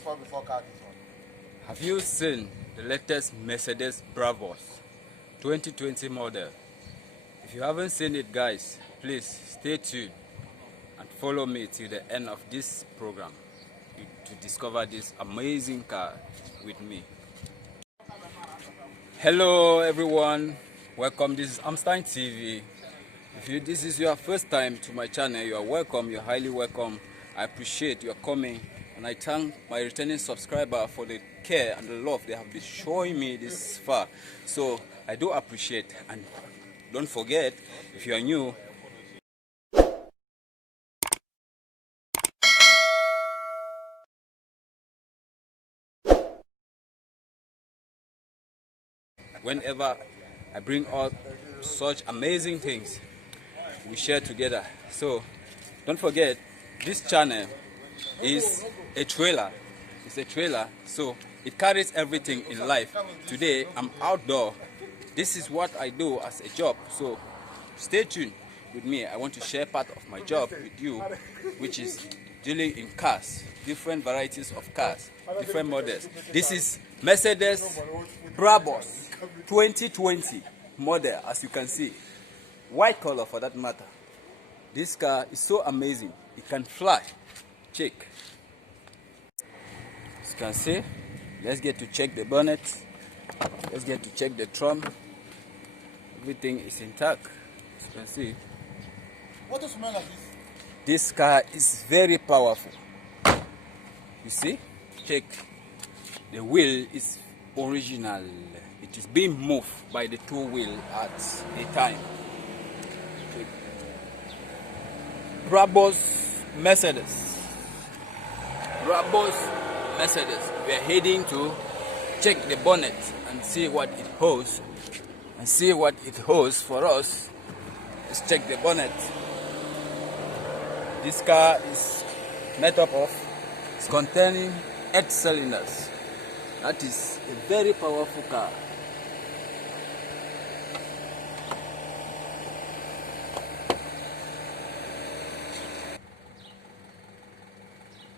is for before car this one. Have you seen the latest Mercedes Brabus 2020 model? If you haven't seen it, guys, please stay tuned and follow me till the end of this program to discover this amazing car with me. Hello everyone, welcome. This is Emstine TV. If this is your first time to my channel, you are welcome. You're highly welcome. I appreciate your coming, and I thank my returning subscriber for the care and the love they have been showing me this far. So I do appreciate, and don't forget, if you are new, whenever I bring out such amazing things, we share together. So don't forget, this channel is a trailer. It's a trailer, so it carries everything in life. Today I'm outdoor. This is what I do as a job, so stay tuned with me. I want to share part of my job with you, which is dealing in cars, different varieties of cars, different models. This is Mercedes Brabus 2020 model, as you can see, white color for that matter. This car is so amazing, it can fly. Check, as you can see. Let's get to check the bonnet, let's get to check the trunk. Everything is intact, as you can see. What does smell like this? This car is very powerful. You see, check, the wheel is original. It is being moved by the two wheel at a time. Check. Brabus Mercedes. Brabus Mercedes. We are heading to check the bonnet and see what it holds. And see what it holds for us. Let's check the bonnet. This car is made up of, it's containing 8 cylinders. That is a very powerful car.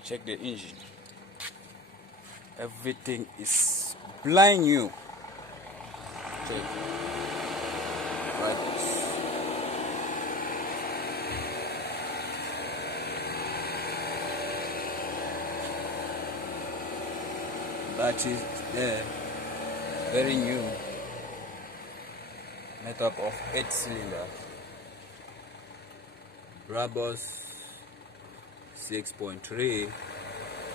Check the engine. Everything is blind new. Check. Right. That is there, very new, made up of 8 cylinder. Brabus 6.3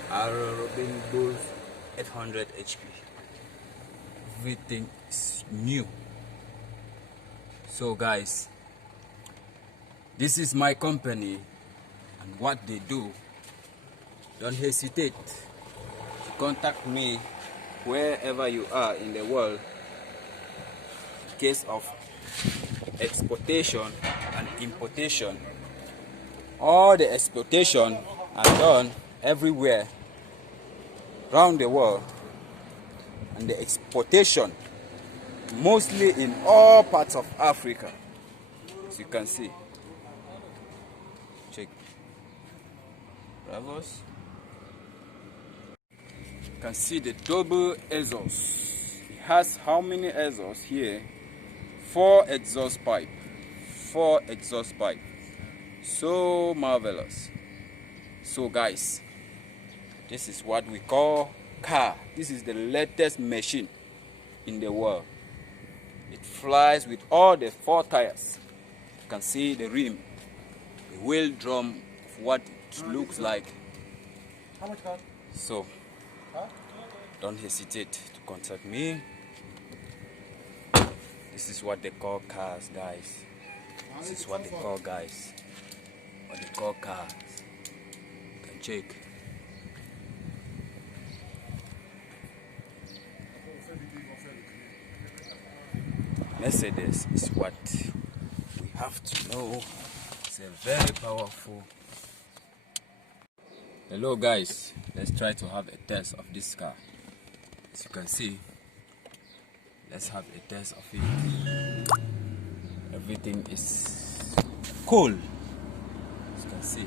Robin Bulls 800 HP. Everything is new. So guys, this is my company and what they do. Don't hesitate to contact me wherever you are in the world in case of exportation and importation. All the exportation are done everywhere around the world, and the exportation mostly in all parts of Africa, as you can see. Check. Brabus. You can see the double exhaust. It has how many exhausts here? 4 exhaust pipe. 4 exhaust pipe. So marvelous. So guys, this is what we call car. This is the latest machine in the world. It flies with all the 4 tires. You can see the rim, the wheel drum of what it looks like. How much car? So don't hesitate to contact me. This is what they call cars, guys. This is what they call guys. What they call cars. You can check. Mercedes is what we have to know. It's a very powerful. Hello guys, let's try to have a test of this car. As you can see, let's have a test of it. Everything is cool, as you can see.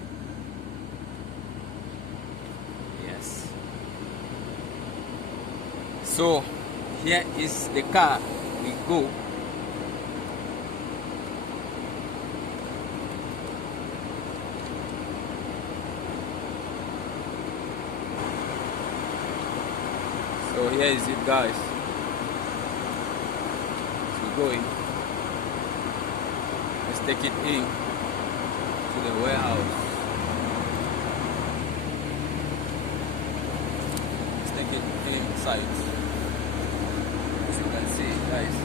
Yes, So here is the car. We go. So here is it, guys. So we go in. Let's take it in to the warehouse. Let's take it inside. As you can see, guys.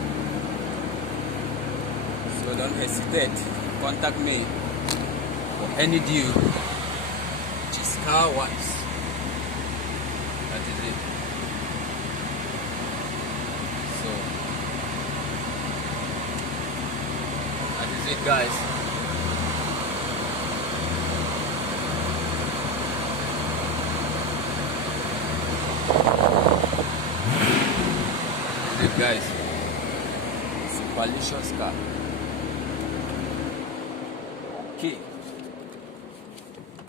So don't hesitate. Contact me for any deal which is car wise. That is it. So that is it, guys. That is it, guys. Superlicious car. Okay.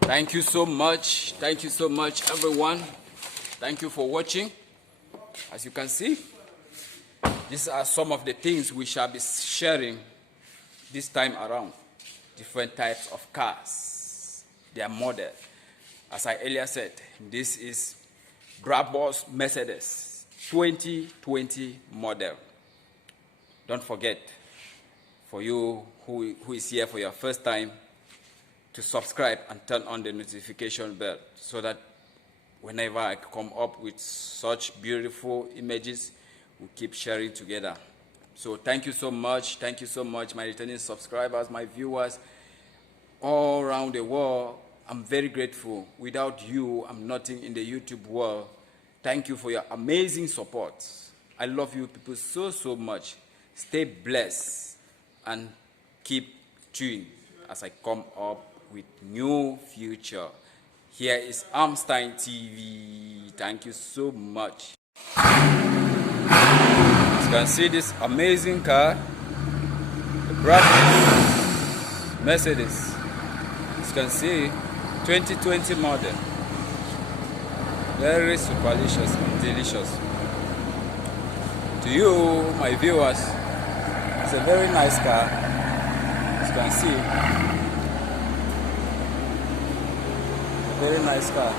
Thank you so much. Thank you so much, everyone. Thank you for watching. As you can see, these are some of the things we shall be sharing this time around. Different types of cars, their model. As I earlier said, this is Brabus Mercedes 2020 model. Don't forget, for you who is here for your first time, to subscribe and turn on the notification bell so that whenever I come up with such beautiful images, we keep sharing together. So thank you so much. Thank you so much, my returning subscribers, my viewers all around the world. I'm very grateful. Without you, I'm nothing in the YouTube world. Thank you for your amazing support. I love you people so, so much. Stay blessed and keep tuned as I come up with new future. Here is Emstine TV. Thank you so much. You can see this amazing car, the Brabus Mercedes. As you can see, 2020 model. Very superlicious and delicious. To you, my viewers, it's a very nice car. As you can see, a very nice car.